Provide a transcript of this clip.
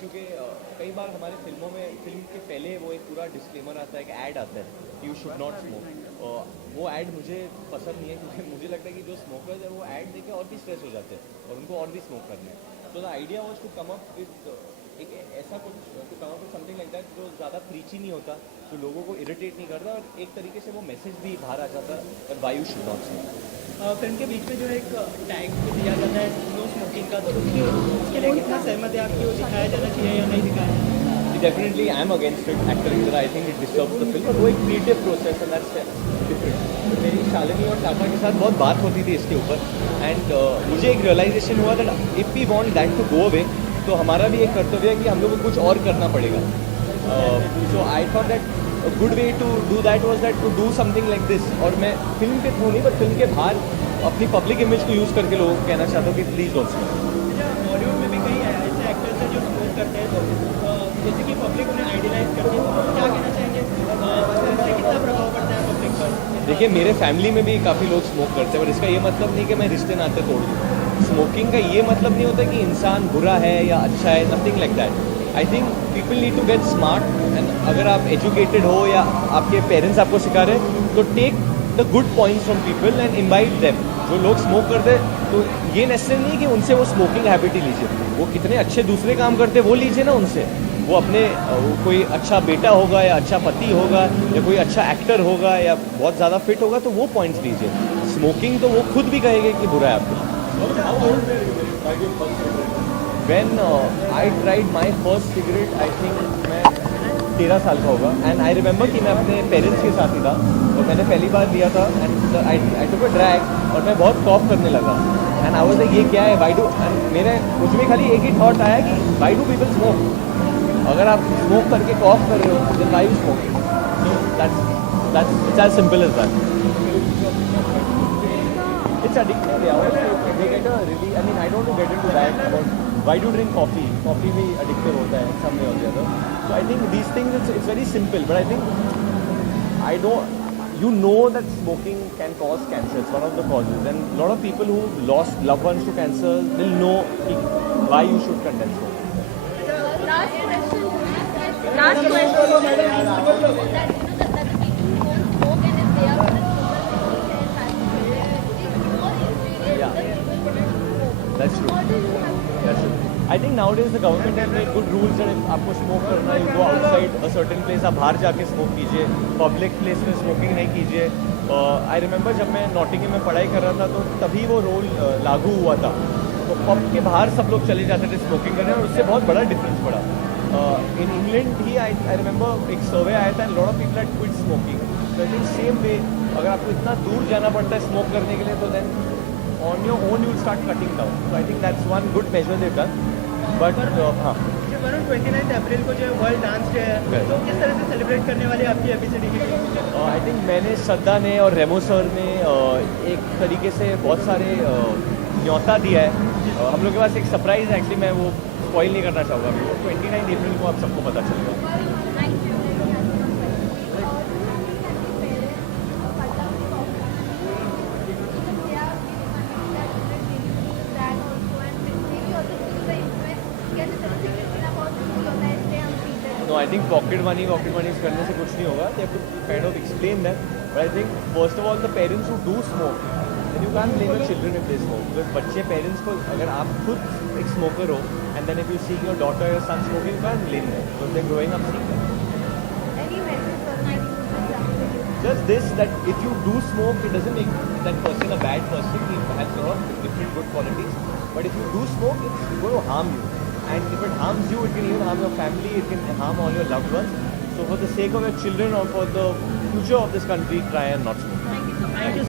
क्योंकि कई बार हमारे फिल्मों में फिल्म के पहले वो एक पूरा डिस्क्लेमर आता है, एक ऐड आता है, यू शुड नॉट स्मोक। वो ऐड मुझे पसंद नहीं है, क्योंकि मुझे लगता है कि जो स्मोकर्स है वो ऐड देखे और भी स्ट्रेस हो जाते हैं और उनको और भी स्मोक करना है। तो the idea was to come up with एक ऐसा कुछ, to come up with something like that जो ज़्यादा प्रीची नहीं होता, जो लोगों को इरिटेट नहीं करता, और एक तरीके से वो मैसेज भी बाहर आ जाता है, why you should not smoke. Film के बीच में जो एक टैग दिया जाता है नो स्मोकिंग का, तो उसके लिए कितना सहमत है आपकी, वो दिखाया जाना चाहिए या नहीं दिखाया? Definitely I am against it actor, I think it disturbs the film, और वो एक क्रिएटिव प्रोसेस है, दैट्स डिफरेंट। मेरी शालिनी और टाटा के साथ बहुत बात होती थी इसके ऊपर, एंड मुझे एक रियलाइजेशन हुआ that if we want that to go away, तो हमारा भी एक कर्तव्य है कि हम लोग को कुछ और करना पड़ेगा। So I thought that good way to do that was that to do something like this, और मैं फिल्म के थ्रू नहीं बट फिल्म के बाहर अपनी पब्लिक इमेज को यूज़ करके लोगों को कहना चाहता हूँ कि प्लीज़ डोंट स्मोक। बॉलीवुड में भी कई ऐसे एक्टर्स हैं जो स्मोक करते हैं, तो जैसे कि पब्लिक उन्हें आइडियलाइज करती है, तो क्या कहना चाहेंगे, इससे कितना प्रभाव पड़ता है पब्लिक पर? देखिए, मेरे फैमिली में भी काफ़ी लोग स्मोक करते हैं, पर इसका ये मतलब नहीं कि मैं रिश्ते नाते तोड़ दूँ। स्मोकिंग का ये मतलब नहीं होता कि इंसान बुरा है या अच्छा है, nothing like that. I think people need to get smart, and अगर आप एजुकेटेड हो या आपके पेरेंट्स आपको सिखा रहे हैं, तो take the good points from people and invite them. जो लोग स्मोक करते हैं, तो ये नेसेसरी नहीं कि उनसे वो स्मोकिंग हैबिट ही लीजिए, वो कितने अच्छे दूसरे काम करते हैं वो लीजिए ना उनसे। वो अपने कोई अच्छा बेटा होगा या अच्छा पति होगा या कोई अच्छा एक्टर होगा या बहुत ज़्यादा फिट होगा, तो वो पॉइंट्स लीजिए। स्मोकिंग तो वो खुद भी कहेंगे कि बुरा है आपके। When I tried my first cigarette, I think मैं 13 साल का होगा, एंड आई रिमेंबर कि मैं अपने पेरेंट्स के साथ ही था और मैंने पहली बार लिया था, and I took a drag और मैं बहुत कॉफ करने लगा, एंड आई वाज लाइक ये क्या है, वाई डू, एंड मेरे मुझ में खाली एक ही थॉट आया कि वाई डू पीपल स्मोक। अगर आप स्मोक करके कॉफ कर रहे हो, then why you smoking? So that's as simple as that. It's addictive, yeah. They get a really, I mean, I don't want to get into that about why do you drink coffee. Coffee भी addictive होता है some way or the other. So I think these things, it's very simple, but I think I don't, you know that smoking can cause cancer. It's one of the causes, and a lot of people who lost loved ones to cancer will know why you should condemn smoking. Last question. That the people who don't smoke and if they are on That's true. That's true. I think nowadays the government has made good rules that if आपको smoke करना है, you go outside a certain place, आप बाहर जाके smoke कीजिए, public place में smoking नहीं कीजिए। आई रिमेंबर जब मैं नॉटिंगम में पढ़ाई कर रहा था, तो तभी वो रूल लागू हुआ था, तो पब के बाहर सब लोग चले जाते थे स्मोकिंग करने, और उससे बहुत बड़ा डिफरेंस पड़ा। In England he I remember एक सर्वे आया था, lot of people had quit smoking. तो आई थिंक सेम वे, अगर आपको इतना दूर जाना पड़ता है स्मोक करने के लिए, तो then on your own you will start cutting down. So I think that's one good measure they've done. But हाँ, वरुण 29 अप्रैल को जो वर्ल्ड डांस डे है, तो किस तरह से सेलिब्रेट करने वाले आपकी एपिसिटी की? आई थिंक मैंने, श्रद्धा ने और रेमो सर ने एक तरीके से बहुत सारे न्योता दिया है। हम लोग के पास एक सरप्राइज है, एक्चुअली मैं वो स्पॉइल नहीं करना चाहूँगा। वो 29 अप्रैल को आप सबको पता चलेगा। No, I think pocket money करने से कुछ नहीं होगा. They have to kind of explain that. But I think first of all the parents who do smoke, then you can't blame your children if they smoke. Because बच्चे parents को, अगर आप खुद एक smoker हो, and then if you see your daughter or son smoking, you can't blame them because they're growing up seeing that. Just this, that if you do smoke, it doesn't make that person a bad person. He has a lot of different good qualities. But if you do smoke, it's going to harm you. And if it harms you, it can even harm your family, it can harm all your loved ones. So for the sake of your children or for the future of this country, try and not smoke. Thank you.